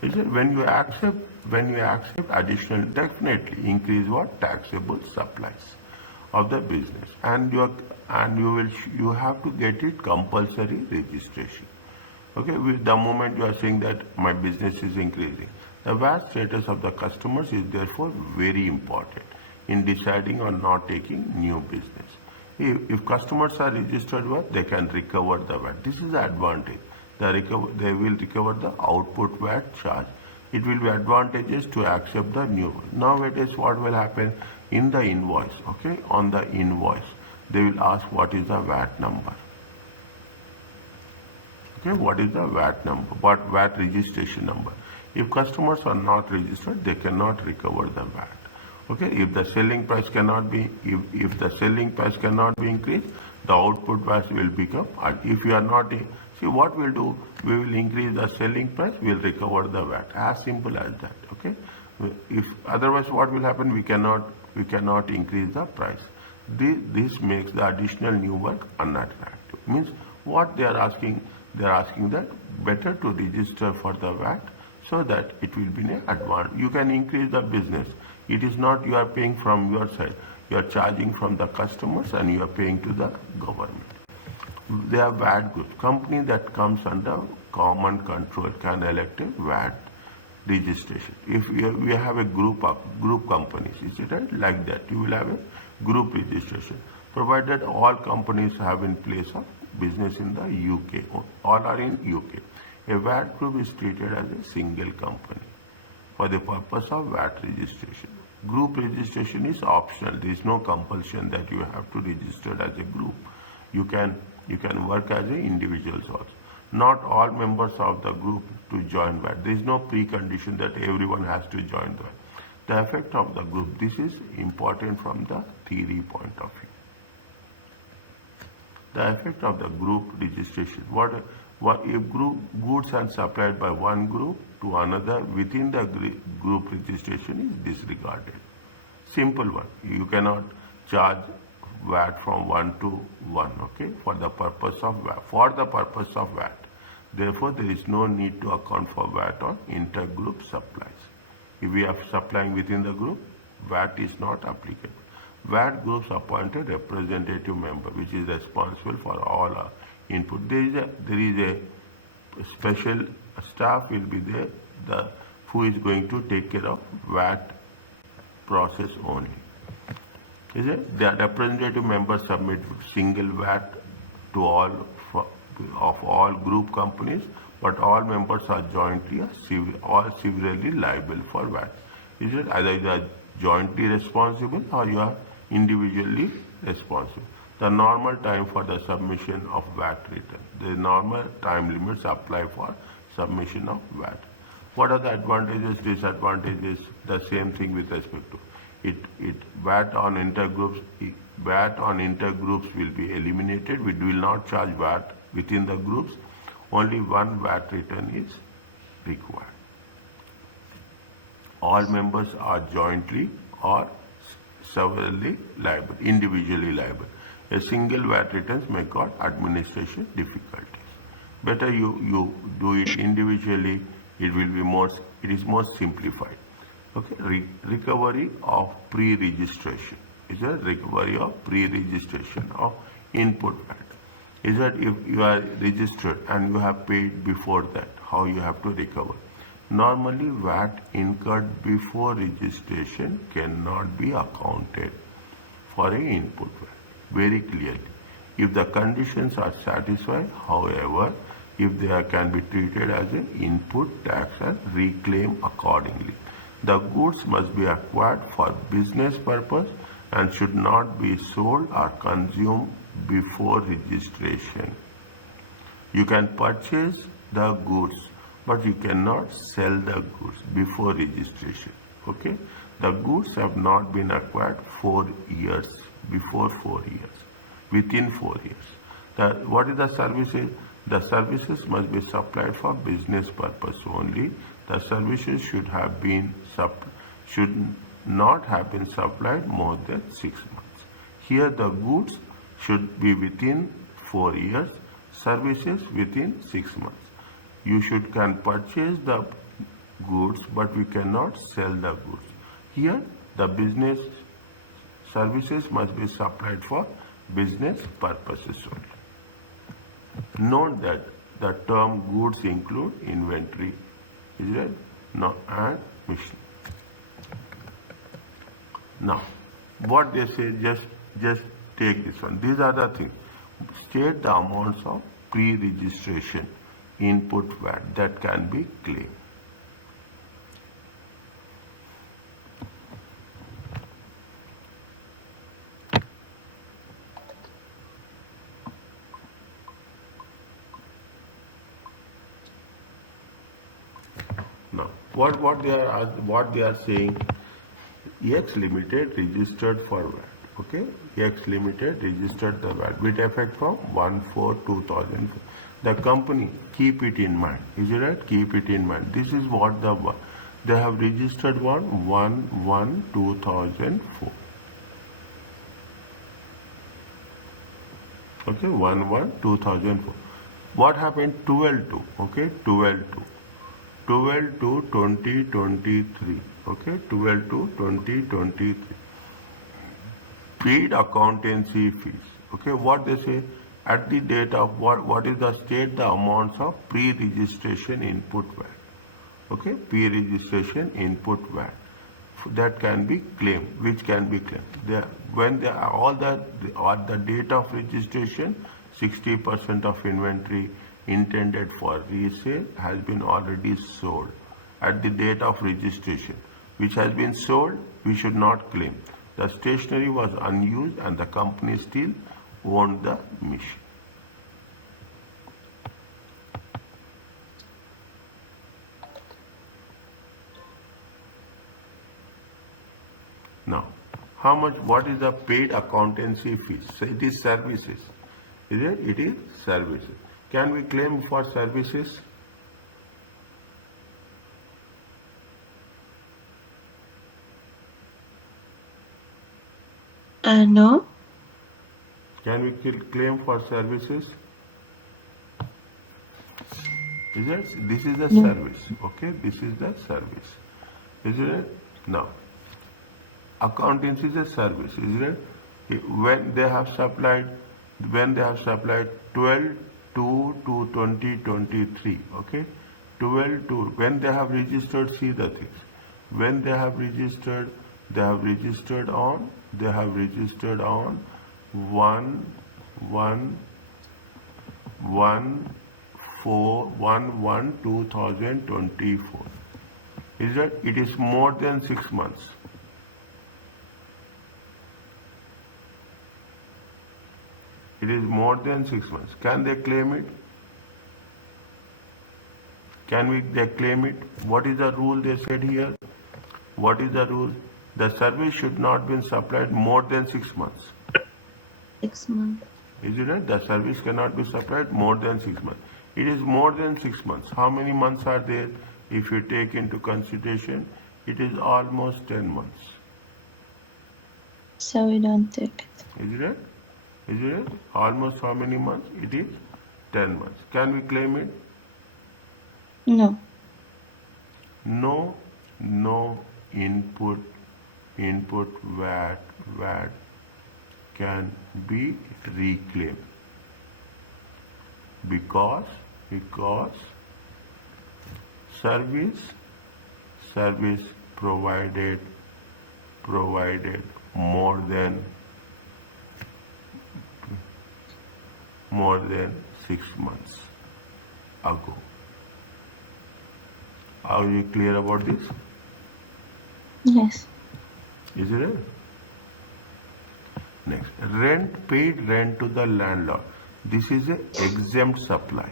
Is it when you accept additional, definitely increase what taxable supplies of the business, and you have to get it compulsory registration. Okay, with the moment you are saying that my business is increasing, the VAT status of the customers is therefore very important in deciding on not taking new business. If customers are registered VAT, they can recover the VAT. This is the advantage. They will recover the output VAT charge. It will be advantageous to accept the new one. Nowadays, what will happen in the invoice? Okay, on the invoice, they will ask what is the VAT number. Okay, what is the VAT number? What VAT registration number? If customers are not registered, they cannot recover the VAT. Okay, if the selling price cannot be increased, the output VAT will become. If you are not, see what we'll do, we will increase the selling price, we'll recover the VAT. As simple as that. Okay, if otherwise, what will happen? We cannot increase the price. This makes the additional new work unattractive. Means what they are asking. They are asking that better to register for the VAT so that it will be an advantage. You can increase the business. It is not you are paying from your side. You are charging from the customers and you are paying to the government. They are VAT groups. Company that comes under common control can elect a VAT registration. If we have a group companies, is it right? Like that, you will have a group registration. Provided all companies have in place of business in the UK, all are in UK. A VAT group is treated as a single company for the purpose of VAT registration. Group registration is optional. There is no compulsion that you have to register as a group. You can work as an individuals also. Not all members of the group to join VAT. There is no precondition that everyone has to join VAT. The effect of the group. This is important from the theory point of view. The effect of the group registration. What if goods are supplied by one group to another within the group registration is disregarded? Simple one. You cannot charge VAT from one to one. Okay, for the purpose of VAT. Therefore, there is no need to account for VAT on intergroup supplies. If we are supplying within the group, VAT is not applicable. VAT groups appoint a representative member which is responsible for all our input. There is a special staff will be there who is going to take care of VAT process only. Is it? The representative members submit single VAT to all group companies, but all members are jointly or severally liable for VAT. Is it? Either you are jointly responsible or you are individually responsible. The normal time for the submission of VAT return. The normal time limits apply for submission of VAT. What are the advantages, disadvantages? The same thing with respect to VAT on intergroups. VAT on intergroups will be eliminated. We will not charge VAT within the groups. Only one VAT return is required. All members are jointly or severally liable, individually liable. A single VAT returns may cause administration difficulties. Better you do it individually. It is more simplified. Okay, recovery of pre-registration is a recovery of pre-registration of input VAT. Is that if you are registered and you have paid before that, how you have to recover? Normally, VAT incurred before registration cannot be accounted for an input VAT very clearly. If the conditions are satisfied, however, if they can be treated as an input tax and reclaimed accordingly. The goods must be acquired for business purpose and should not be sold or consumed before registration. You can purchase the goods, but you cannot sell the goods before registration. Okay, the goods have not been acquired 4 years, before 4 years, within 4 years. What is the services? The services must be supplied for business purpose only. The services should not have been supplied more than 6 months. Here the goods should be within 4 years, services within 6 months. You can purchase the goods, but we cannot sell the goods. Here, the business services must be supplied for business purposes only. Note that the term goods include inventory, is it? No, and machine. Now, what they say, just take this one. These are the things. State the amounts of pre-registration input VAT that can be claimed. Now, what they are saying, X Limited registered for VAT. Okay, X Limited registered the VAT with effect from 1/4/2004. The company, keep it in mind. Is it right? Keep it in mind. This is what they have registered on 1/1/2004. Okay, 1/1/2004. What happened? 12/2. Okay, 12/2. 12/2/2023. Okay, 12/2/2023. Paid accountancy fees. Okay, what they say, at the date of what is the state, the amounts of pre-registration input VAT. Okay, pre-registration input VAT that can be claimed, which can be claimed. When they are all the at the date of registration, 60% of inventory intended for resale has been already sold at the date of registration. Which has been sold, we should not claim. The stationery was unused and the company still owned the machine. Now, what is the paid accountancy fees? So it is services. Is it? It is services. Can we claim for services? No. Can we claim for services? Is it? This is the service. Okay, this is the service. Is it? Now, accountancy is a service. Is it? When they have supplied 12/2/2023. Okay, 12/2. When they have registered, see the things. When they have registered on 1/1/2024. Is that it is more than 6 months? It is more than 6 months. Can they claim it? They claim it? What is the rule they said here? What is the rule? The service should not be supplied more than 6 months. 6 months. Is it right? The service cannot be supplied more than 6 months. It is more than 6 months. How many months are there? If you take into consideration, it is almost 10 months. So we don't take it. Is it right? Is it right? Almost how many months? It is 10 months. Can we claim it? No. No input VAT can be reclaimed because service provided more than 6 months ago. Are you clear about this? Yes. Is it? Next, paid rent to the landlord. This is an exempt supply.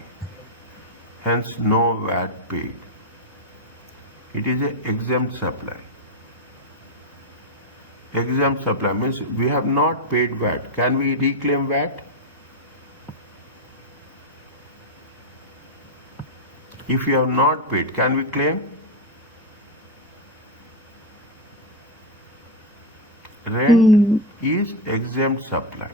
Hence, no VAT paid. It is an exempt supply. Exempt supply means we have not paid VAT. Can we reclaim VAT? If we have not paid, can we claim? Rent is exempt supply.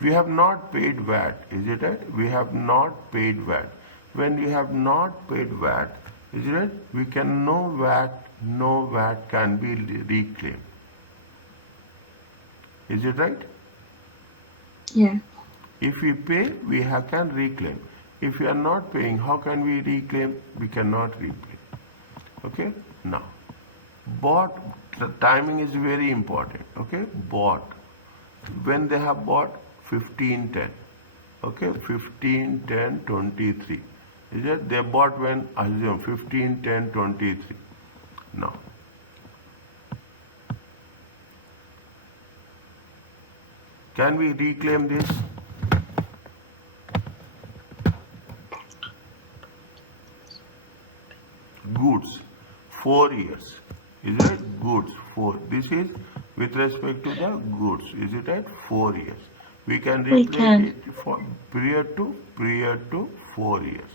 We have not paid VAT, is it right? We have not paid VAT. When we have not paid VAT, Isn't it? We can no VAT can be reclaimed. Is it right? Yeah. If we pay, we can reclaim. If we are not paying, how can we reclaim? We cannot reclaim. Okay? Now, bought, the timing is very important. Okay? Bought. When they have bought 1510. Okay? 151023. Is it? They bought when? Assume 151023. Now, can we reclaim this? Goods, 4 years. Is it goods? 4. This is with respect to the goods. Is it right? 4 years. We can We replace can. it for period to 4 years.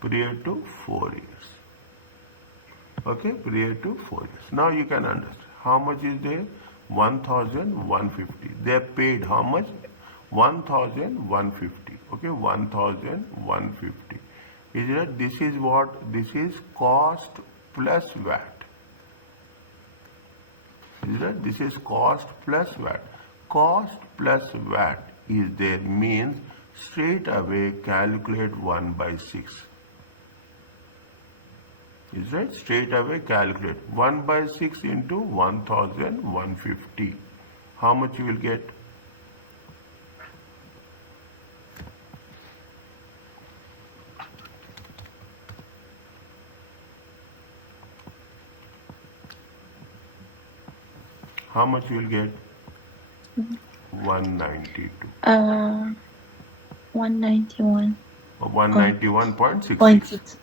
Period to 4 years. Okay, period to 4 years. Now you can understand. How much is there? 1,150. They paid how much? 1,150. Okay, 1,150. Is it? This is what? This is cost plus VAT. Is it? This is cost plus VAT. Cost plus VAT is there means straight away calculate 1 by 6. Is right? Straight away calculate 1 by 6 into 1,150. How much you will get? How much you will get? 192. 191. Or 191.66. 0.6.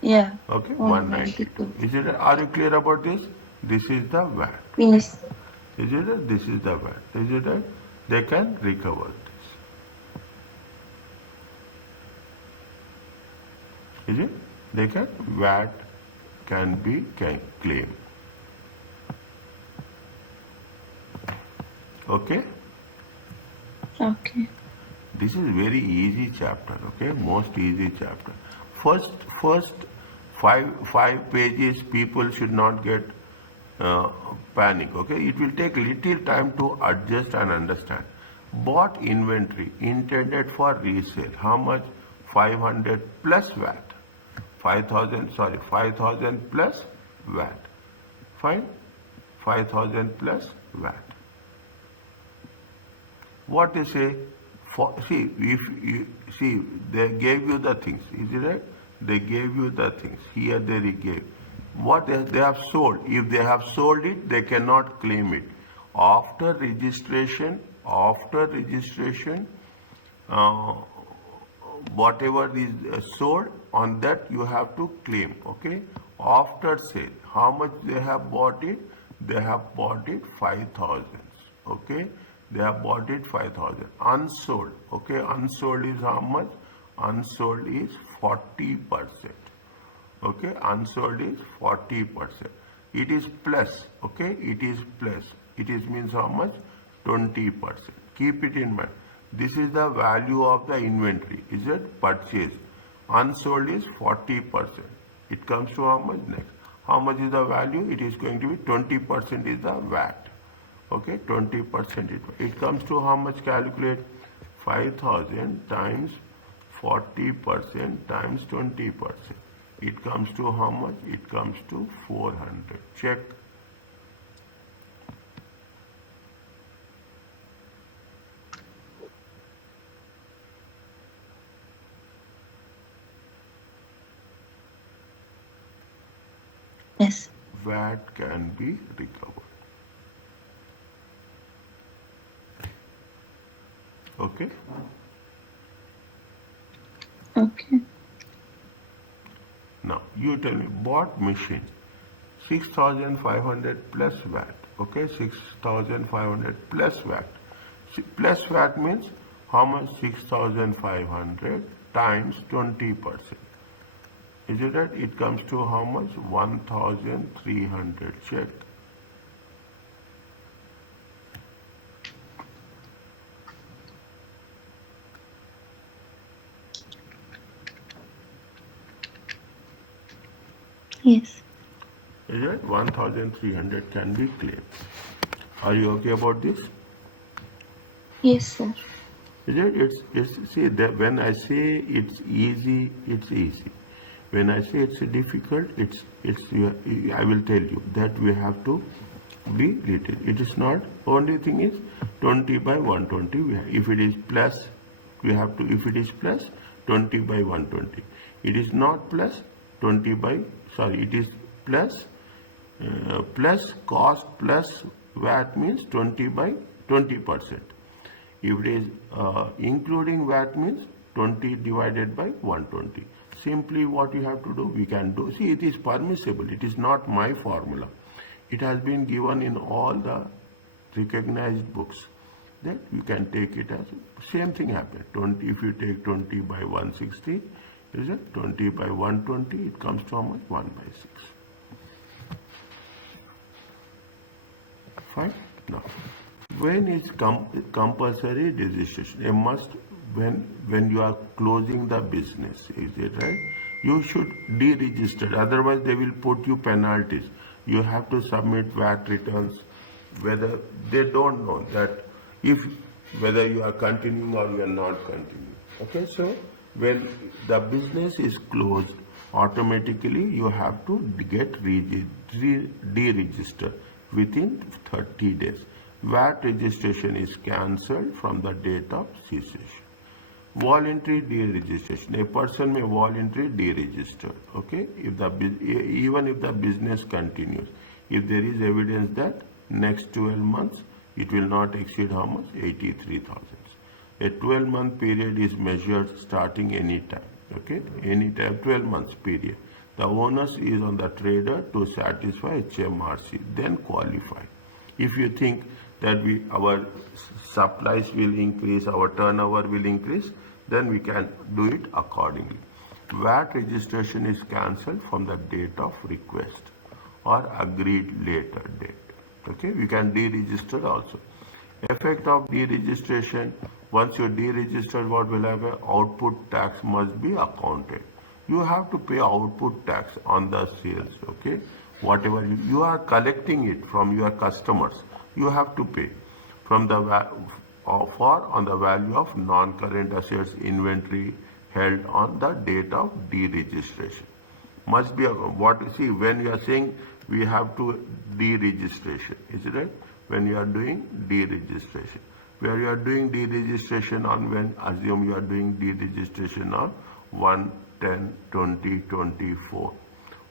Yeah. Okay, 192. 192. Is it? Are you clear about this? This is the VAT. Yes. Is it? This is the VAT. Is it? They can recover this. Is it? They can VAT can be claimed. Okay. Okay. This is very easy chapter. Okay, most easy chapter. First five pages people should not get panic. Okay, it will take little time to adjust and understand. Bought inventory intended for resale. How much? 500 plus VAT. 5,000 plus VAT. Fine. 5,000 plus VAT. What they say? See, if you see, they gave you the things. Is it right? They gave you the things. Here they gave. What they have sold. If they have sold it, they cannot claim it. After registration, whatever is sold, on that you have to claim. Okay. After sale, how much they have bought it? They have bought it 5,000. Okay. They have bought it 5,000. Unsold. Okay. Unsold is how much? Unsold is 40%. Okay. Unsold is 40%. It is plus. Okay. It is plus. It is means how much? 20%. Keep it in mind. This is the value of the inventory. Is it purchase? Unsold is 40%. It comes to how much next? How much is the value? It is going to be 20% is the VAT. Okay, 20% it comes to how much? Calculate 5,000 times 40% times 20%. It comes to how much? It comes to 400. Check. Yes. VAT can be recovered. Okay. Okay. Now you tell me, bought machine 6,500 plus VAT. Okay, 6,500 plus VAT. Plus VAT means how much? 6,500 times 20%. Is it right? It comes to how much? 1,300. Check. Yes. Is it? 1,300 can be claimed. Are you okay about this? Yes, sir. Is it? It's see that when I say it's easy, it's easy. When I say it's difficult, I will tell you that we have to be little. It is not. Only thing is 20 by 120. If it is plus, we have to. If it is plus 20 by 120. It is not plus 20 by. Sorry, it is plus plus cost plus VAT means 20 by 20%. If it is including VAT means 20 divided by 120. Simply what you have to do, we can do. See, it is permissible. It is not my formula. It has been given in all the recognized books that you can take it as same thing happened. 20, if you take 20 by 160, is it 20 by 120? It comes to how much? 1 by 6. Fine. Now, when is compulsory registration? A must when you are closing the business, is it right? You should deregister. Otherwise, they will put you penalties. You have to submit VAT returns. Whether they don't know that if whether you are continuing or you are not continuing. Okay, so when the business is closed, automatically you have to get deregistered within 30 days. VAT registration is cancelled from the date of cessation. Voluntary deregistration. A person may voluntarily deregister. Okay, even if the business continues, if there is evidence that next 12 months it will not exceed how much? 83,000. A 12-month period is measured starting any time. Okay, any time, 12 months period. The onus is on the trader to satisfy HMRC, then qualify. If you think that our supplies will increase, our turnover will increase, then we can do it accordingly. VAT registration is cancelled from the date of request or agreed later date. Okay, we can deregister also. Effect of deregistration, once you deregister, what will happen? Output tax must be accounted. You have to pay output tax on the sales, okay? Whatever you are collecting it from your customers, you have to pay from the on the value of non-current assets inventory held on the date of deregistration. Must be when you are saying we have to deregistration, is it right? When you are doing deregistration, where you are doing deregistration on when assume you are doing deregistration on 1/10/2024.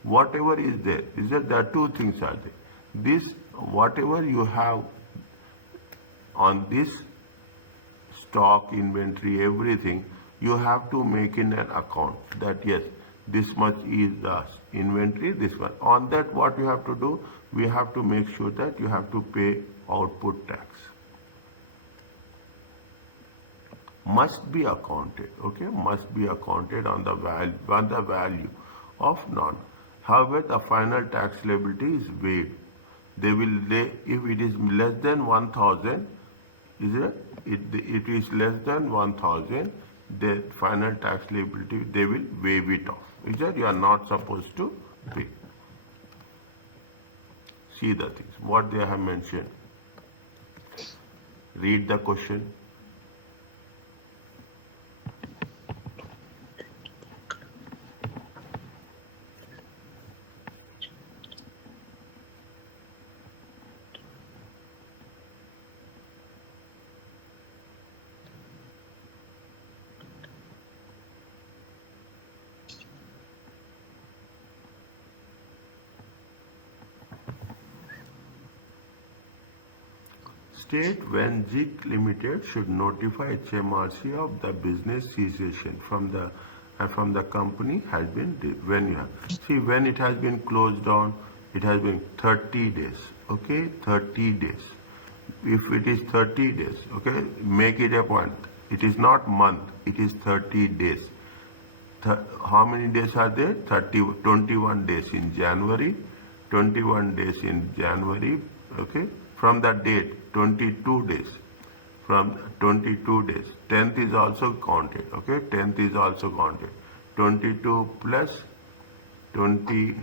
Whatever is there, there are two things are there. This whatever you have on this stock, inventory, everything, you have to make in an account that yes, this much is the inventory, this one. On that, what you have to do, we have to make sure that you have to pay output tax. Must be accounted, okay? Must be accounted on the value of non. However, the final tax liability is waived. If it is less than 1,000, it is less than 1,000, the final tax liability, they will waive it off. Is that you are not supposed to pay. See the things, what they have mentioned. Read the question. State when JIC Limited should notify HMRC of the business cessation from the company has been when it has been closed down, it has been 30 days. Okay, 30 days. If it is 30 days, okay, make it a point. It is not month. It is 30 days. How many days are there? 21 days in January, 21 days in January, okay? From the date, 22 days. From 22 days. 10th is also counted, okay? 10th is also counted. 22 plus 20,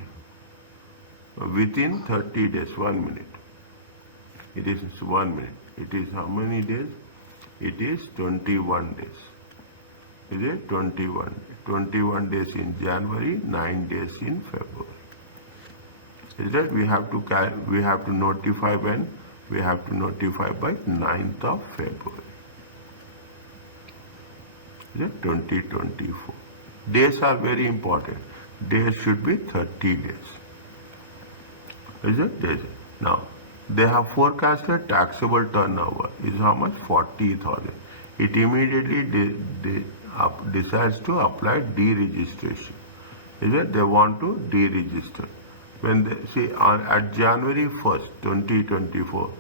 within 30 days, 1 minute. It is 1 minute. It is how many days? It is 21 days. Is it 21? 21 days in January, 9 days in February. Is that we have to notify when? We have to notify by 9th of February. Is it 2024? Days are very important. Days should be 30 days. Is it? Days. Now, they have forecasted taxable turnover is how much? 40,000. It immediately decides to apply deregistration. Is it? They want to deregister. When they see at January 1st, 2024,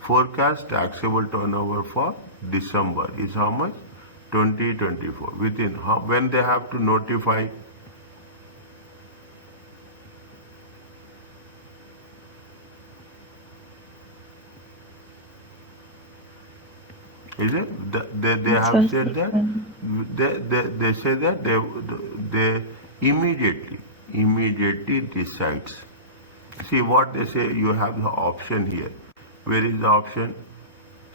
forecast taxable turnover for December is how much? 2024. Within when they have to notify? Is it? They have said that they say that they immediately decides. See what they say. You have the option here. Where is the option?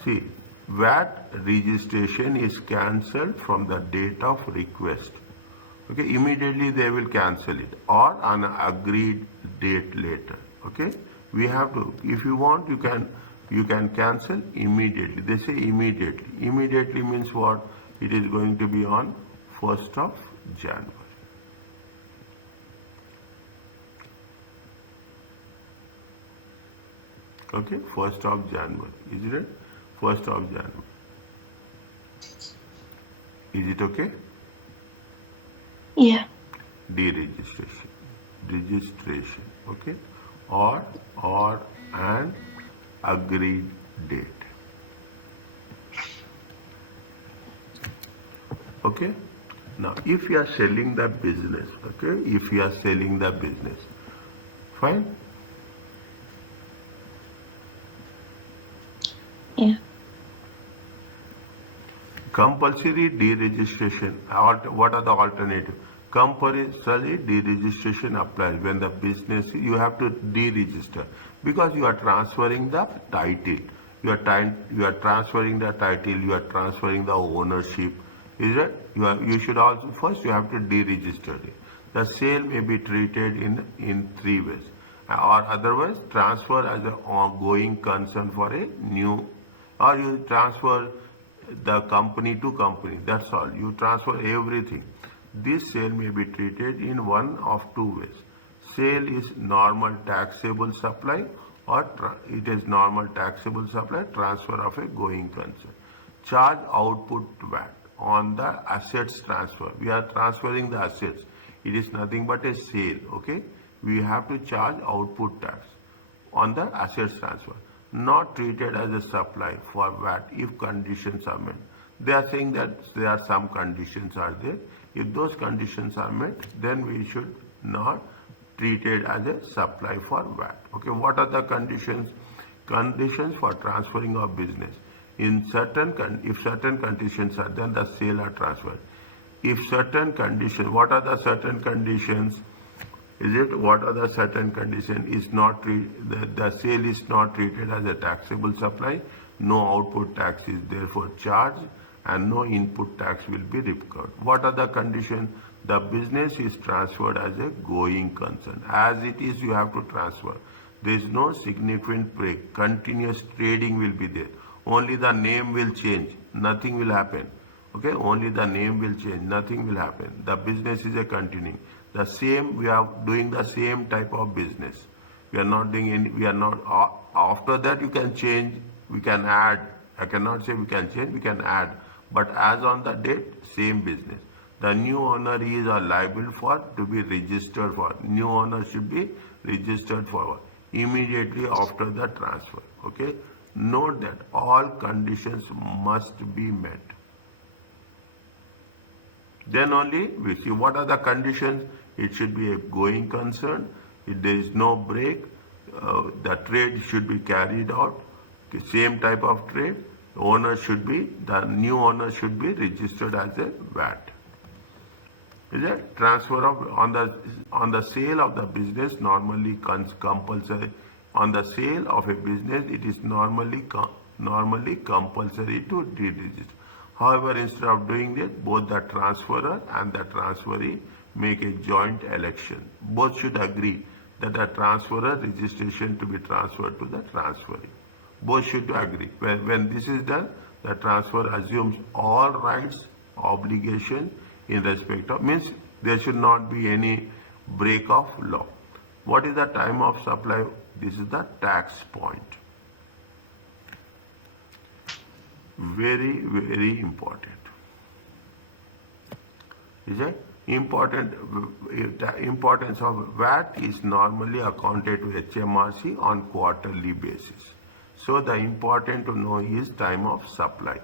See, VAT registration is cancelled from the date of request. Okay, immediately they will cancel it or on an agreed date later. Okay, we have to. If you want, you can cancel immediately. They say immediately. Immediately means what? It is going to be on 1st of January. Okay, 1st of January. Is it? 1st of January. Is it okay? Yeah. Deregistration. Registration. Okay. Or an agreed date. Okay. Now, if you are selling the business, okay, if you are selling the business, fine. Yeah. Compulsory deregistration. What are the alternatives? Compulsory deregistration applies when the business, you have to deregister because you are transferring the title. You are transferring the title. You are transferring the ownership. Is it? You should also first you have to deregister it. The sale may be treated in 3 ways, or otherwise transfer as an ongoing concern for a new, or you transfer the company to company. That's all. You transfer everything. This sale may be treated in one of 2 ways. Sale is normal taxable supply, or it is normal taxable supply, transfer of a going concern. Charge output VAT on the assets transfer. We are transferring the assets. It is nothing but a sale. Okay. We have to charge output tax on the assets transfer. Not treated as a supply for VAT if conditions are met. They are saying that there are some conditions are there. If those conditions are met, then we should not treat it as a supply for VAT. Okay, what are the conditions? Conditions for transferring of business. If certain conditions are, then the sale or transfer. If certain conditions, what are the certain conditions? Is it? What are the certain conditions? Is not the sale is not treated as a taxable supply. No output tax is therefore charged, and no input tax will be recovered. What are the conditions? The business is transferred as a going concern. As it is, you have to transfer. There is no significant break. Continuous trading will be there. Only the name will change. Nothing will happen. Okay, only the name will change. Nothing will happen. The business is a continuing. The same, we are doing the same type of business. We are not doing any, we are not, after that you can change, we can add. I cannot say we can change, we can add. But as on the date, same business. The new owner is liable for to be registered for. New owner should be registered for immediately after the transfer. Okay. Note that all conditions must be met. Then only we see what are the conditions. It should be a going concern. If there is no break, the trade should be carried out. Same type of trade. The new owner should be registered as a VAT. Is it transfer of on the sale of the business normally compulsory on the sale of a business it is normally compulsory to deregister. However, instead of doing that, both the transferor and the transferee make a joint election. Both should agree that the transferor registration to be transferred to the transferee. Both should agree. When this is done, the transfer assumes all rights, obligation in respect of, means there should not be any break of law. What is the time of supply? This is the tax point. Very, very important. Is it? Importance of VAT is normally accounted to HMRC on quarterly basis. So the important to know is time of supply.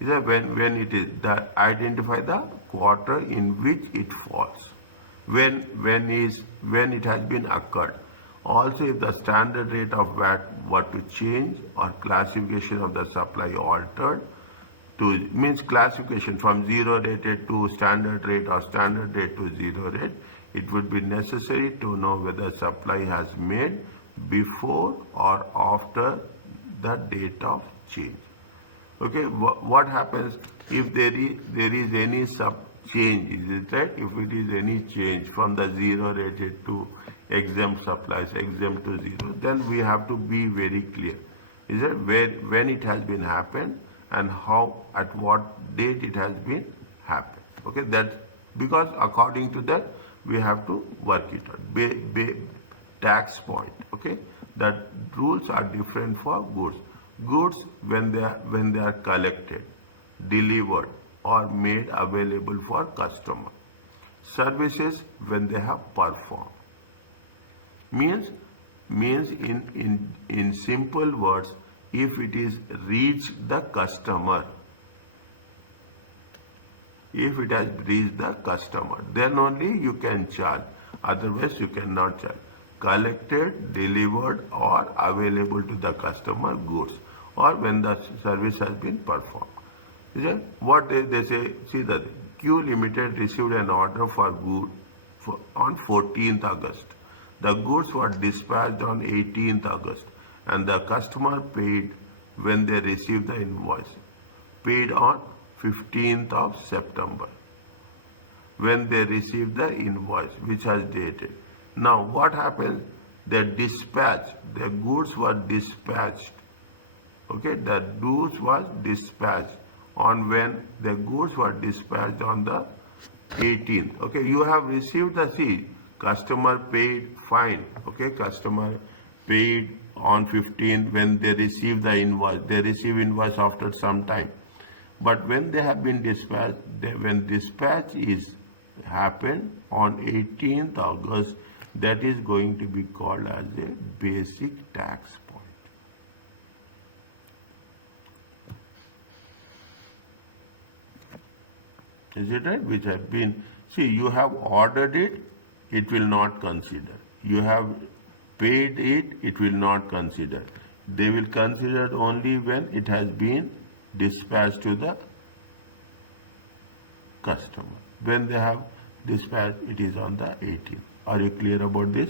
Is that when it is that identify the quarter in which it falls. When it has been occurred. Also, if the standard rate of VAT were to change or classification of the supply altered, to means classification from zero rated to standard rate or standard rate to zero rate, it would be necessary to know whether supply has made before or after the date of change. Okay, what happens if there is any change, is it right? If it is any change from the zero rated to exempt supplies, exempt to zero, then we have to be very clear. Is it when it has been happened and how, at what date it has been happened. Okay, that because according to that we have to work it out. Tax point. Okay, that rules are different for goods. Goods when they are collected, delivered or made available for customer. Services when they have performed. Means in simple words, if it is reached the customer, if it has reached the customer, then only you can charge. Otherwise you cannot charge. Collected, delivered or available to the customer goods, or when the service has been performed. Is it? What they say, see that Q Limited received an order for good on 14th August. The goods were dispatched on 18th August and the customer paid when they received the invoice. Paid on 15th of September when they received the invoice which has dated. Now what happens? The goods were dispatched. Okay, the goods was dispatched on when the goods were dispatched on the 18th. Okay, you have received the customer paid, fine. Okay, customer paid on 15th when they receive the invoice. They receive invoice after some time. But when they have been dispatched, when dispatch is happened on 18th August, that is going to be called as a basic tax point. Is it right? Which have been, see, you have ordered it, it will not consider. You have paid it, it will not consider. They will consider only when it has been dispatched to the customer. When they have dispatched, it is on the 18th. Are you clear about this?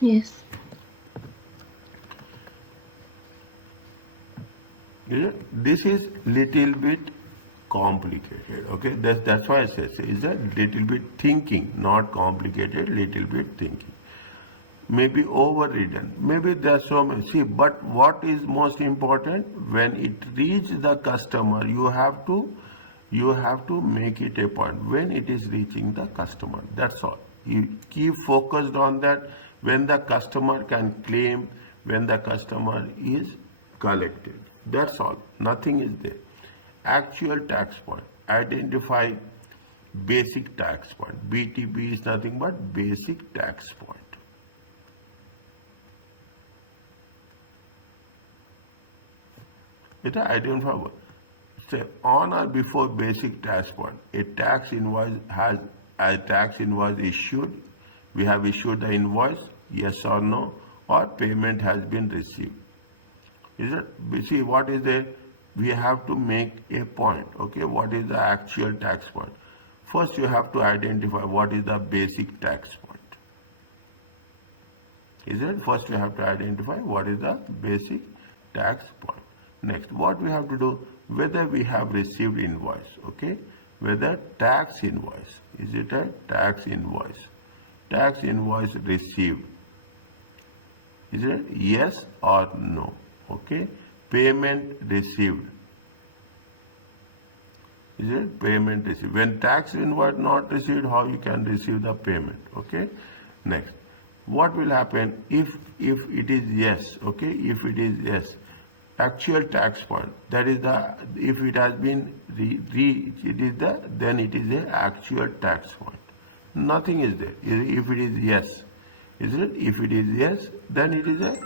Yes. This is little bit complicated. Okay, that's why I say is a little bit thinking, not complicated. Little bit thinking. Maybe overridden. Maybe there's so many. See, but what is most important? When it reaches the customer, you have to make it a point when it is reaching the customer. That's all. You keep focused on that. When the customer can claim, when the customer is collected. That's all. Nothing is there. Actual tax point. Identify basic tax point. BTP is nothing but basic tax point. It identifiable. Say on or before basic tax point, a tax invoice issued. We have issued the invoice, yes or no, or payment has been received. Is it? See what is there? We have to make a point. Okay, what is the actual tax point? First, you have to identify what is the basic tax point. Is it? First, we have to identify what is the basic tax point. Next, what we have to do, whether we have received invoice, okay? Whether tax invoice, is it a tax invoice? Tax invoice received, is it yes or no? Okay. Payment received, is it payment received? When tax invoice not received, how you can receive the payment? Okay. Next, what will happen if it is yes? Okay, if it is yes, actual tax point, that is the, if it has been it is the, then it is a actual tax point. Nothing is there. If it is yes, is it? If it is yes, then it is a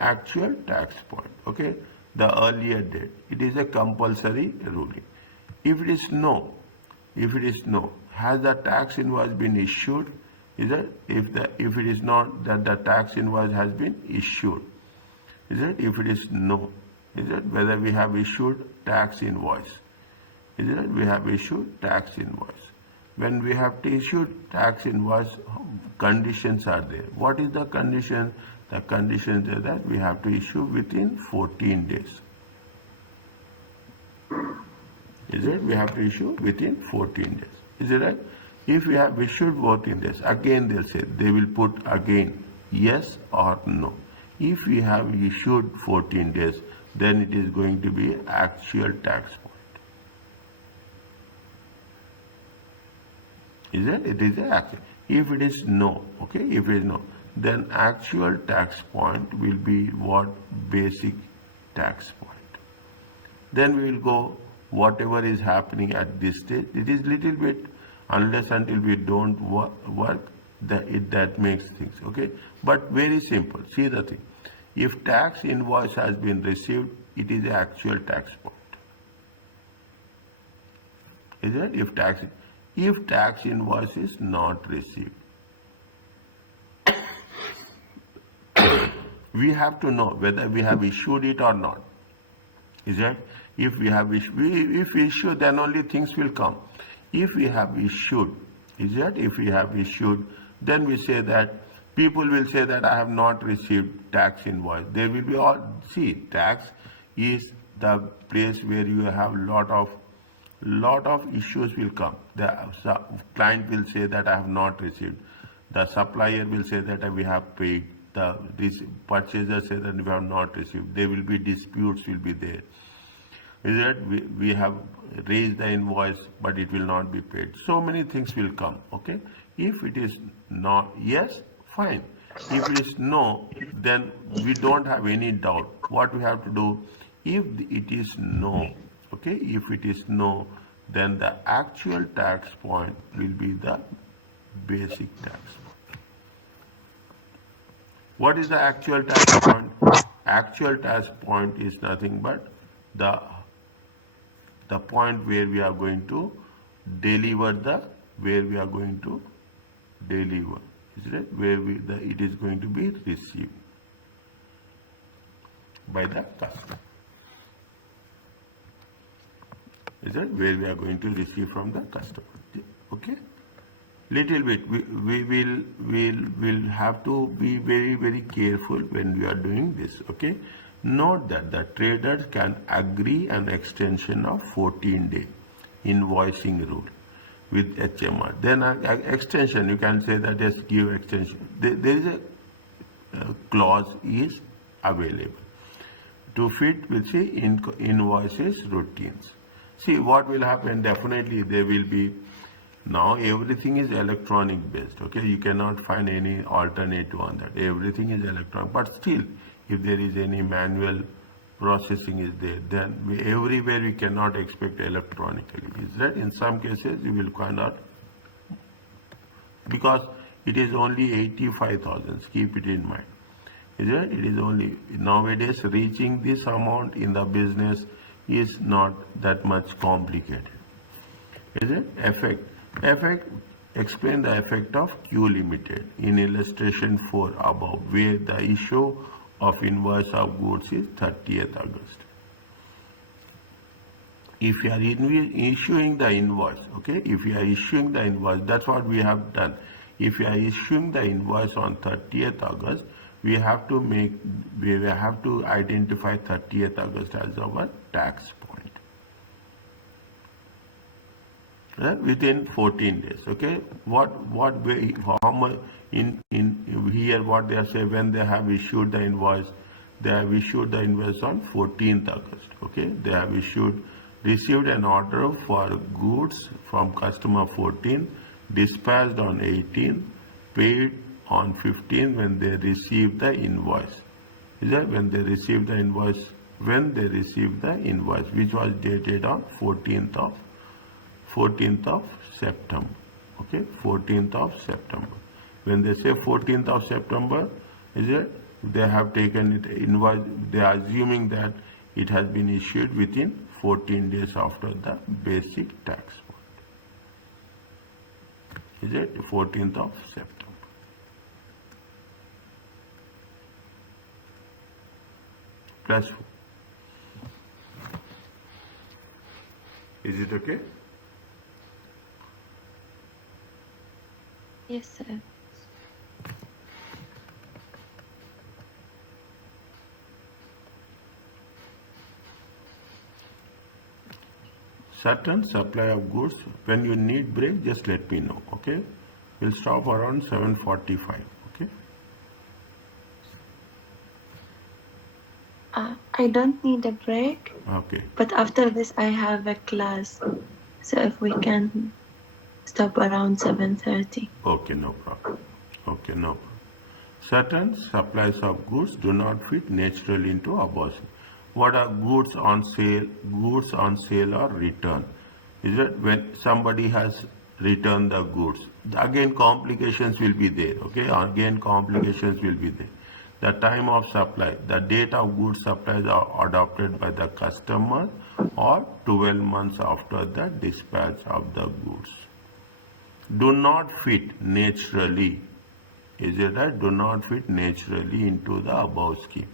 actual tax point. Okay, the earlier date, it is a compulsory ruling. If it is no, if it is no, has the tax invoice been issued? Is it? If it is not, that the tax invoice has been issued. Is it? If it is no, is it? Whether we have issued tax invoice. Is it? We have issued tax invoice. When we have issued tax invoice, conditions are there. What is the condition? The condition is that we have to issue within 14 days. Is it? We have to issue within 14 days. Is it right? If we have issued 14 days, again they'll say, they will put again yes or no. If we have issued 14 days, then it is going to be actual tax point. Is it? It is actual. If it is no, okay, if it is no, then actual tax point will be what? Basic tax point. Then we will go, whatever is happening at this stage, it is little bit, unless until we don't work, that makes things, okay? But very simple. See the thing. If tax invoice has been received, it is the actual tax point. Is it? If tax invoice is not received, we have to know whether we have issued it or not. Is it? If we have issued, then only things will come. If we have issued, is it? If we have issued, then we say that people will say that I have not received tax invoice. There will be all, see, tax is the place where you have lot of issues will come. The client will say that I have not received. The supplier will say that we have paid. This purchaser say that we have not received. There will be disputes will be there. Is it? We have raised the invoice, but it will not be paid. So many things will come. Okay. If it is not yes, fine. If it is no, then we don't have any doubt. What we have to do, if it is no, okay, if it is no, then the actual tax point will be the basic tax point. What is the actual tax point? Actual tax point is nothing but the point where we are going to deliver is it? It is going to be received by the customer. Is it? Where we are going to receive from the customer. Okay? Little bit. We will have to be very, very careful when we are doing this. Okay? Note that the traders can agree an extension of 14-day invoicing rule with HMR. Then extension, you can say that just give extension. There is a clause is available to fit with the invoices routines. See what will happen. Definitely there will be, now everything is electronic based. Okay, you cannot find any alternative on that. Everything is electronic, but still, if there is any manual processing is there, then everywhere we cannot expect electronically. Is that in some cases you will cannot, because it is only 85,000. Keep it in mind. Is it? It is only nowadays reaching this amount in the business is not that much complicated. Is it? Effect. Explain the effect of Q limited in illustration 4 above, where the issue of invoice of goods is 30th August. if you are issuing the invoice, okay, if you are issuing the invoice, that's what we have done. If you are issuing the invoice on 30th August, we have to identify 30th August as our tax point. Within 14 days, okay. What way, how much in here? What they are saying, when they have issued the invoice, they have issued the invoice on 14th August. Okay, they have received an order for goods from customer 14, dispatched on 18, paid on 15 when they received the invoice. Is that when they received the invoice? When they received the invoice, which was dated on 14th of September. Okay, 14th of September. When they say 14th of September, is it? They have taken it invoice. They are assuming that it has been issued within 14 days after the basic tax point. Is it 14th of September? Plus 4. Is it okay? Yes, sir. Certain supply of goods. When you need break, just let me know. Okay, we'll stop around 7:45. Okay. I don't need a break, Okay. but after this I have a class. So if we can stop around 7:30. Okay, no problem. Okay, no problem. Certain supplies of goods do not fit naturally into above. What are goods on sale? Goods on sale or return. Is it when somebody has returned the goods? Again, complications will be there. Okay, again, complications will be there. The time of supply, the date of goods supplies are adopted by the customer or 12 months after the dispatch of the goods. Do not fit naturally. Is it right? Do not fit naturally into the above scheme.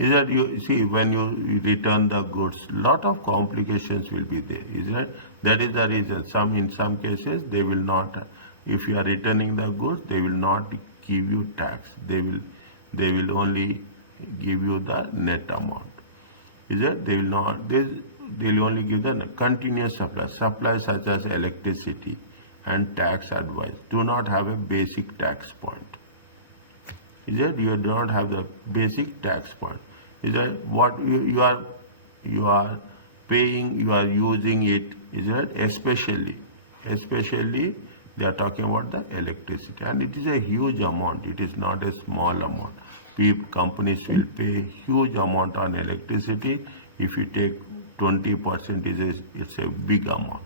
Is that you see when you return the goods, lot of complications will be there. Is that that is the reason. In some cases they will not. If you are returning the goods, they will not give you tax. They will only give you the net amount. Is that they will not. They will only give the continuous supply. Supplies such as electricity and tax advice do not have a basic tax point. Is that you do not have the basic tax point. Is that what you are paying, you are using it, is that especially they are talking about the electricity, and it is a huge amount, it is not a small amount. Companies will pay huge amount on electricity. If you take 20%, it's a big amount.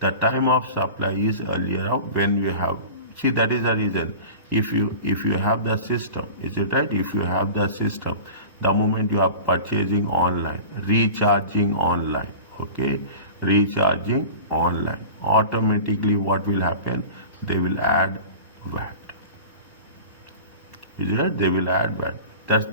The time of supply is earlier of when you have, see that is the reason. If you have the system, is it right? If you have the system, the moment you are purchasing online, recharging online, okay, recharging online, automatically what will happen? They will add VAT. Is it right? They will add VAT.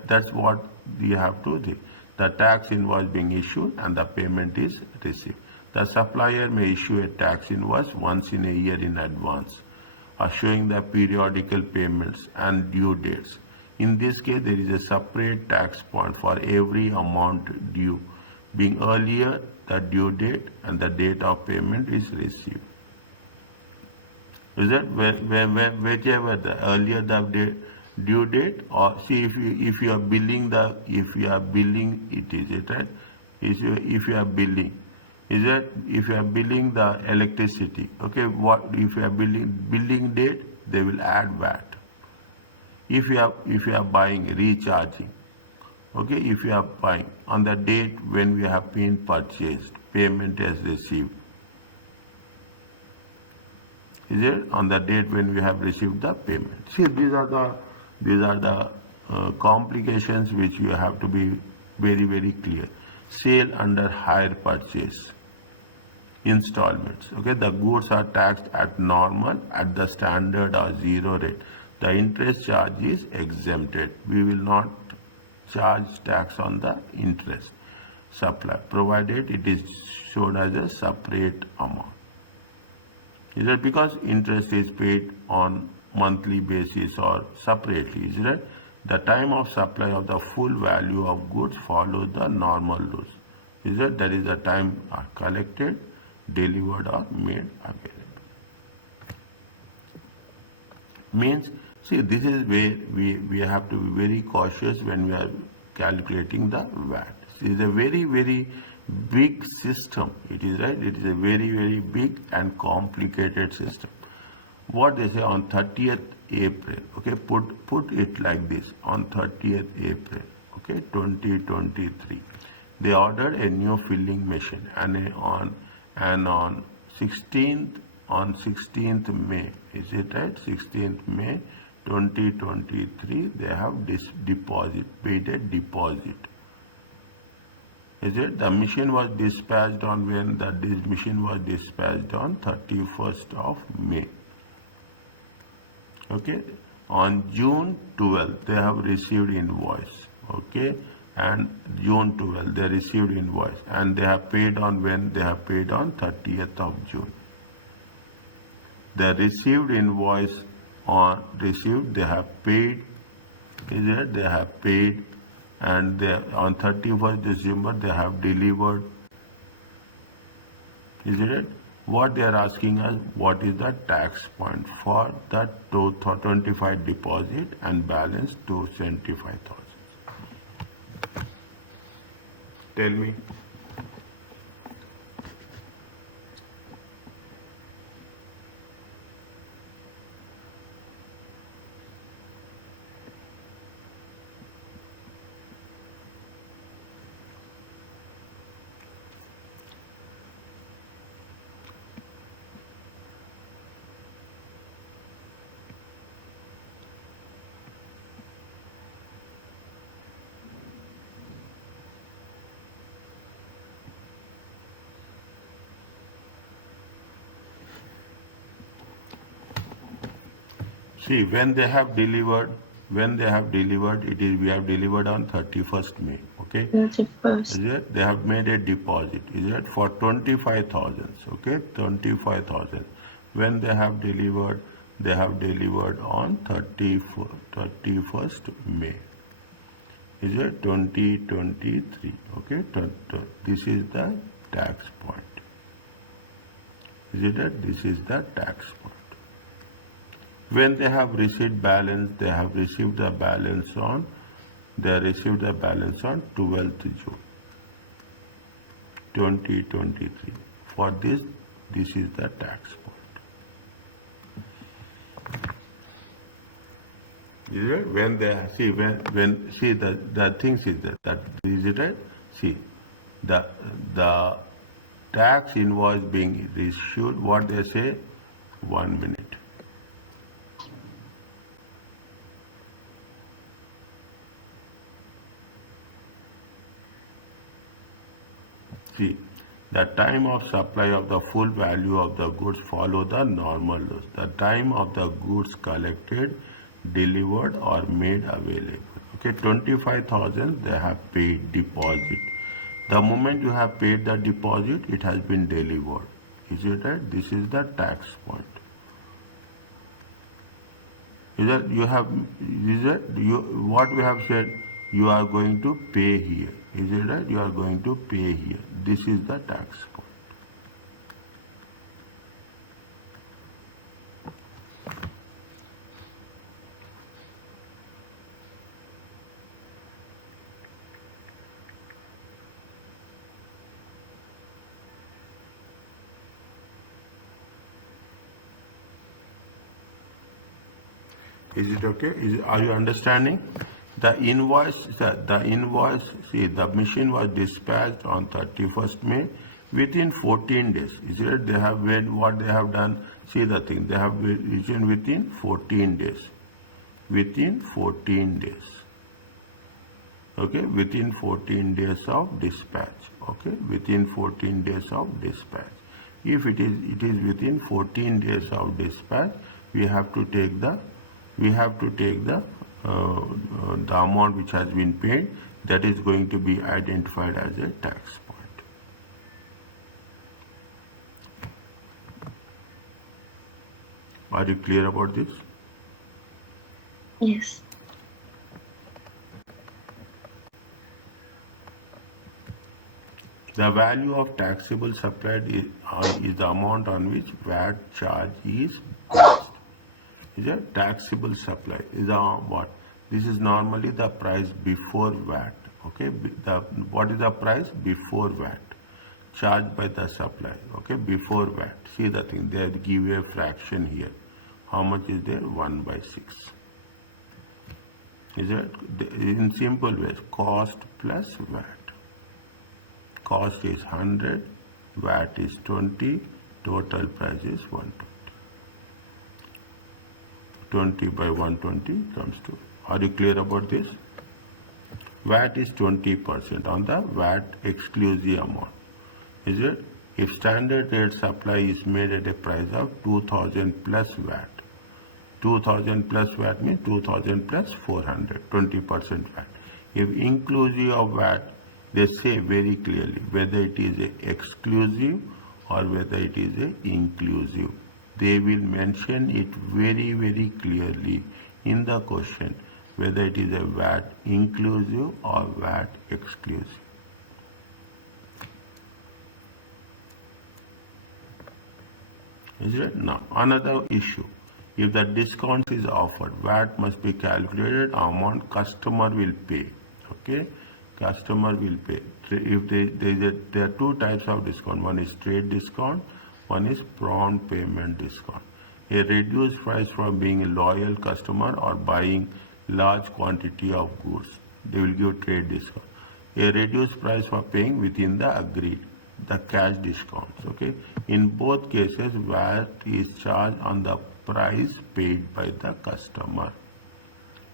That's what you have to do. The tax invoice being issued and the payment is received. The supplier may issue a tax invoice once in a year in advance, showing the periodical payments and due dates. In this case, there is a separate tax point for every amount due, being earlier the due date and the date of payment is received. Is that whichever the earlier the due date, or see if you are billing it, is it right? If you are billing. Is that if you are billing the electricity, okay, what if you are billing date, they will add VAT. If you are buying, recharging, okay, if you are buying on the date when we have been purchased, payment is received. Is it on the date when we have received the payment? See, these are the complications which you have to be very, very clear. Sale under hire purchase. Installments. Okay, the goods are taxed at normal, at the standard or zero rate. The interest charge is exempted. We will not charge tax on the interest. supply, provided it is shown as a separate amount. Is it because interest is paid on monthly basis or separately? Is it the time of supply of the full value of goods follows the normal rules? Is it that is the time collected, delivered or made available? Means, see, this is where we have to be very cautious when we are calculating the VAT. It is a very, very big system. It is right. It is a very, very big and complicated system. What they say on 30th April, okay, put it like this, on 30th April, okay, 2023, they ordered a new filling machine, and on 16th May, is it right? 16th May 2023, they have paid a deposit. Is it? The machine was dispatched on when this machine was dispatched on 31st of May. Okay. On June 12th, they have received invoice. Okay. And June 12th, they received invoice. And they have paid on when? They have paid on 30th of June. The received invoice they have paid. Is it? They have paid. And on 31st December, they have delivered. Is it? What they are asking us, what is the tax point for that 25 deposit and balance 275,000? Tell me. See, when they have delivered, we have delivered on 31st May, okay? 31st. Is it? They have made a deposit, is it? For 25,000, okay? 25,000. When they have delivered on 31st May. Is it? 2023, okay? This is the tax point. Is it that? This is the tax point. When they have received balance, they have received the balance on 12th June 2023. For this is the tax point. Is it? When they see the things is that is it right? See the tax invoice being issued, what they say, 1 minute. See, the time of supply of the full value of the goods follow the normal laws. The time of the goods collected, delivered or made available. Okay, 25,000 they have paid deposit. The moment you have paid the deposit, it has been delivered. Is it right? This is the tax point. What we have said, you are going to pay here. Is it right? You are going to pay here. This is the tax point. Is it okay? Are you understanding? The invoice, see, the machine was dispatched on 31st May within 14 days. Is it? They have made what they have done. See the thing, they have written within 14 days. Within 14 days. Okay, within 14 days of dispatch. Okay, within 14 days of dispatch. If it is within 14 days of dispatch, we have to take the amount which has been paid. that is going to be identified as a tax point. Are you clear about this? Yes. The value of taxable supplied is the amount on which VAT charge is based. Is a taxable supply is a what? This is normally the price before VAT. Okay, what is the price before VAT charged by the supply? Okay, before VAT. See the thing, they give you a fraction here. How much is there? 1/6. Is it in simple ways? Cost plus VAT. Cost is 100, VAT is 20, total price is 120. 20 by 120 comes to. Are you clear about this? VAT is 20% on the VAT exclusive amount. Is it? If standard rate supply is made at a price of 2000 plus VAT, 2000 plus VAT means 2000 plus 400, 20% VAT. If inclusive of VAT, they say very clearly whether it is a exclusive or whether it is a inclusive. They will mention it very, very clearly in the question whether it is a VAT inclusive or VAT exclusive. Is it? Now, another issue. If the discount is offered, VAT must be calculated amount customer will pay. Okay? Customer will pay. If there are two types of discount. One is trade discount, one is prompt payment discount. A reduced price for being a loyal customer or buying large quantity of goods. They will give trade discount. A reduced price for paying within the agreed, the cash discounts. Okay. In both cases, VAT is charged on the price paid by the customer,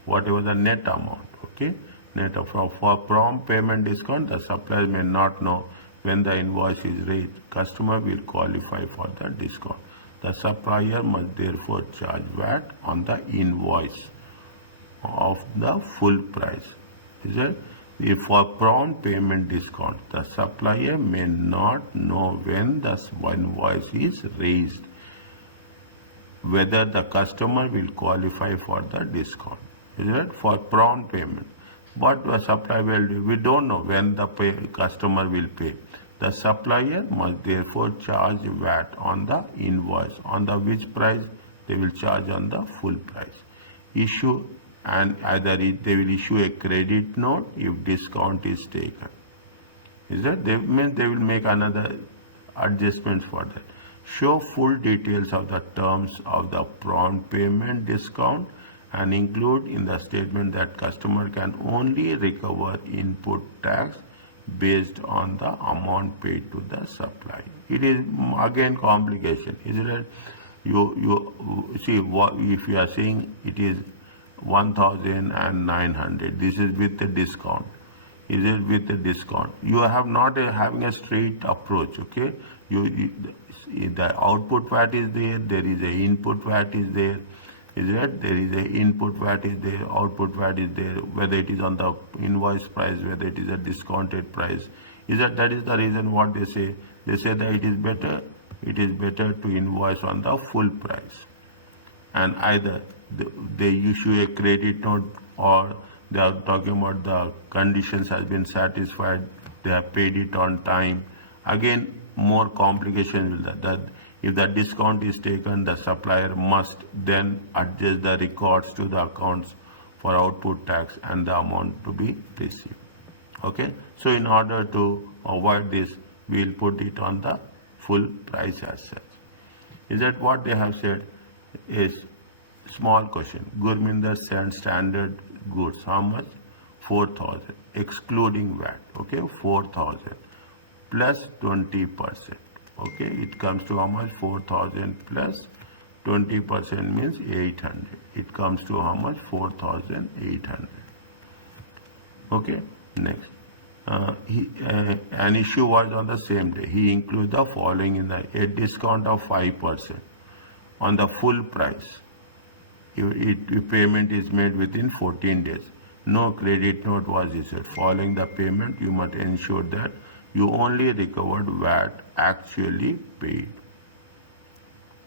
whatever the net amount. Okay. Net of, for prompt payment discount, the supplier may not know when the invoice is raised. Customer will qualify for the discount. The supplier must therefore charge VAT on the invoice of the full price. Is it? If for prompt payment discount, the supplier may not know when the invoice is raised, whether the customer will qualify for the discount. Is it? For prompt payment. What the supplier will do? We don't know when the customer will pay. The supplier must therefore charge VAT on the invoice. On the which price? They will charge on the full price. Issue, and either they will issue a credit note if discount is taken. Is that? They mean they will make another adjustments for that. Show full details of the terms of the prompt payment discount and include in the statement that customer can only recover input tax based on the amount paid to the supplier. It is again complication, isn't it? You see, what if you are saying it is 1,900, this is with the discount. Is it with the discount? You have not having a straight approach. Okay, the output VAT is there. There is a input VAT is there. Is it? There is a input VAT is there, output VAT is there, whether it is on the invoice price, whether it is a discounted price. That is the reason what they say. They say that it is better to invoice on the full price. And either they issue a credit note or they are talking about the conditions has been satisfied, they have paid it on time. Again, more complication will that if the discount is taken, the supplier must then adjust the records to the accounts for output tax and the amount to be received. Okay, so in order to avoid this, we will put it on the full price as such. Is that what they have said? Is small question. Gurminder sends standard goods. How much? 4,000, excluding VAT. Okay, 4,000 plus 20%. Okay, it comes to how much? 4,000 plus 20% means 800. It comes to how much? 4,800. Okay, next. An issue was on the same day. He includes the following in a discount of 5% on the full price. If payment is made within 14 days. No credit note was issued. Following the payment, you must ensure that you only recovered VAT actually paid.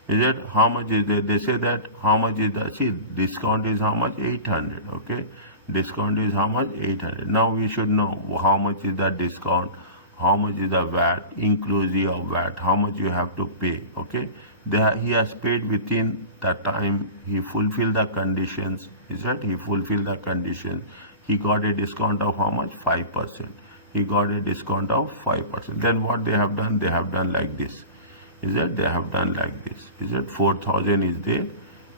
Is it how much is there? They say that how much is the, see, discount is how much? 800, okay? Discount is how much? 800. Now we should know how much is the discount, how much is the VAT, inclusive of VAT, how much you have to pay, okay? He has paid within the time he fulfilled the conditions, is that he fulfilled the conditions. He got a discount of how much? 5%. He got a discount of 5%. Then what they have done? They have done like this. Is that they have done like this? Is that 4,000 is there?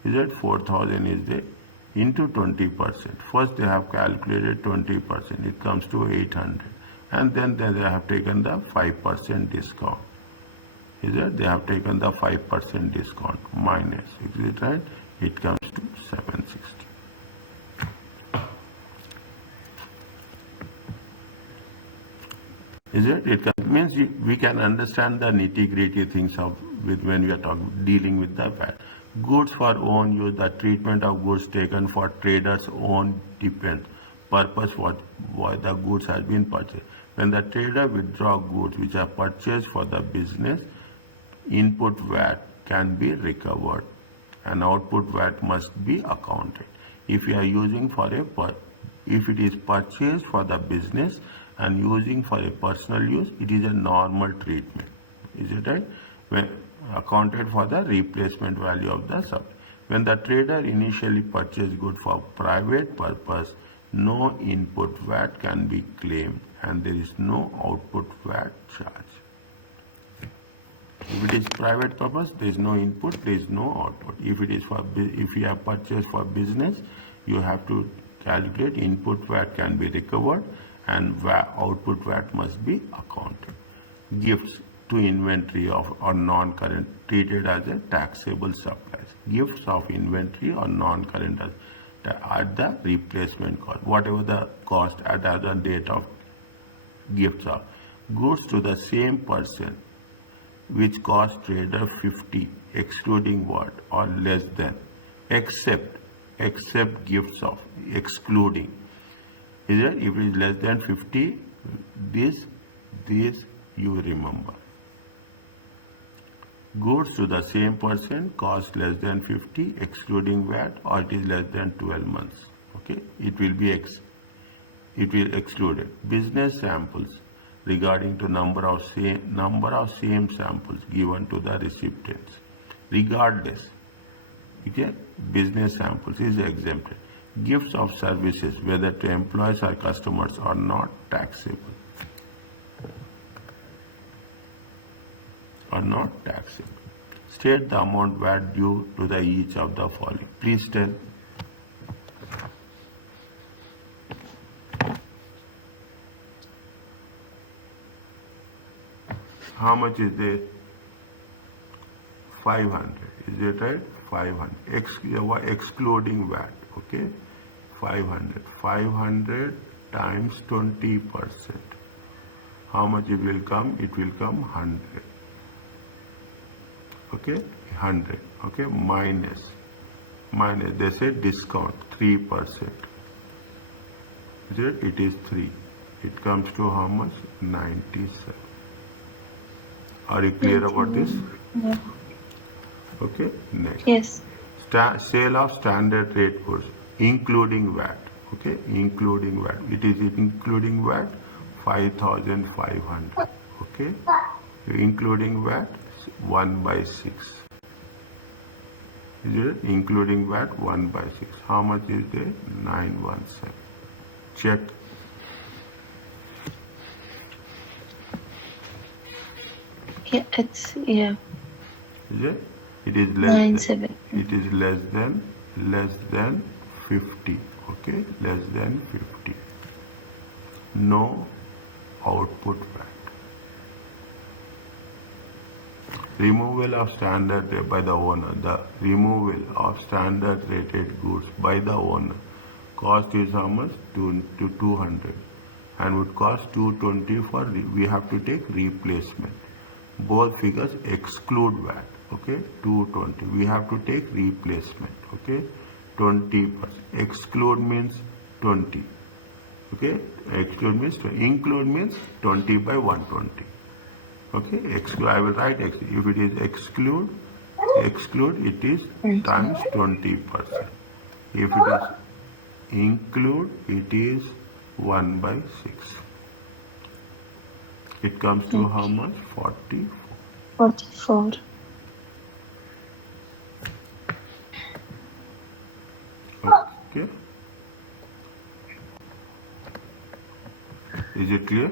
Is that 4,000 is there? Into 20%. First they have calculated 20%. It comes to 800. And then they have taken the 5% discount. Is that they have taken the 5% discount minus. Is it right? It comes to 760. Is it? It means we can understand the nitty-gritty things of when we are dealing with the VAT. Goods for own use. The treatment of goods taken for traders' own depends purpose why the goods has been purchased. When the trader withdraw goods which are purchased for the business, input VAT can be recovered and output VAT must be accounted. If you are using if it is purchased for the business and using for a personal use, it is a normal treatment. Is it right? When accounted for the replacement value of the sub. When the trader initially purchased good for private purpose, no input VAT can be claimed and there is no output VAT charge. If it is private purpose, there is no input, there is no output. If it is if you have purchased for business, you have to calculate input VAT can be recovered and output VAT must be accounted. Gifts to inventory of or non-current treated as a taxable supplies. Gifts of inventory or non-current at the replacement cost, whatever the cost at the date of gifts are. Goods to the same person which cost trader 50 excluding what or less than, except gifts of, excluding. Is it? If it is less than 50, this you remember. Goods to the same person cost less than 50 excluding VAT or it is less than 12 months. Okay, it will be excluded. Business samples regarding to number of same samples given to the recipients. Regardless, okay, business samples is exempted. Gifts of services, whether to employees or customers, are not taxable. State the amount VAT due to the each of the following. Please tell. How much is there? 500. Is it right? 500. Excluding VAT. Okay. 500. 500 times 20%. How much it will come? It will come 100. Okay, 100. Okay, minus. They say discount 3%. It is 3. It comes to how much? 97. Are you clear about this? Yeah. Okay, next. Yes. Sale of standard rate goods, including VAT. Okay, including VAT. It is including VAT 5,500. Okay, including VAT 1/6. Is it? Including VAT 1/6. How much is there? 917. Check. Yeah, it's yeah. Is it? It is less 97. It is less than 50. Okay, less than 50. No output VAT. Removal of standard rate by the owner. The removal of standard rated goods by the owner cost is how much? 200 and would cost 220 for we have to take replacement. Both figures exclude VAT. Okay, 220. We have to take replacement. Okay, 20%. Exclude means 20. Okay, exclude means include means 20 by 120. Okay, exclude, I will write if it is exclude it is times 20%. If it is include it is 1 by 6. It comes to how much? 44. 44. Okay, is it clear?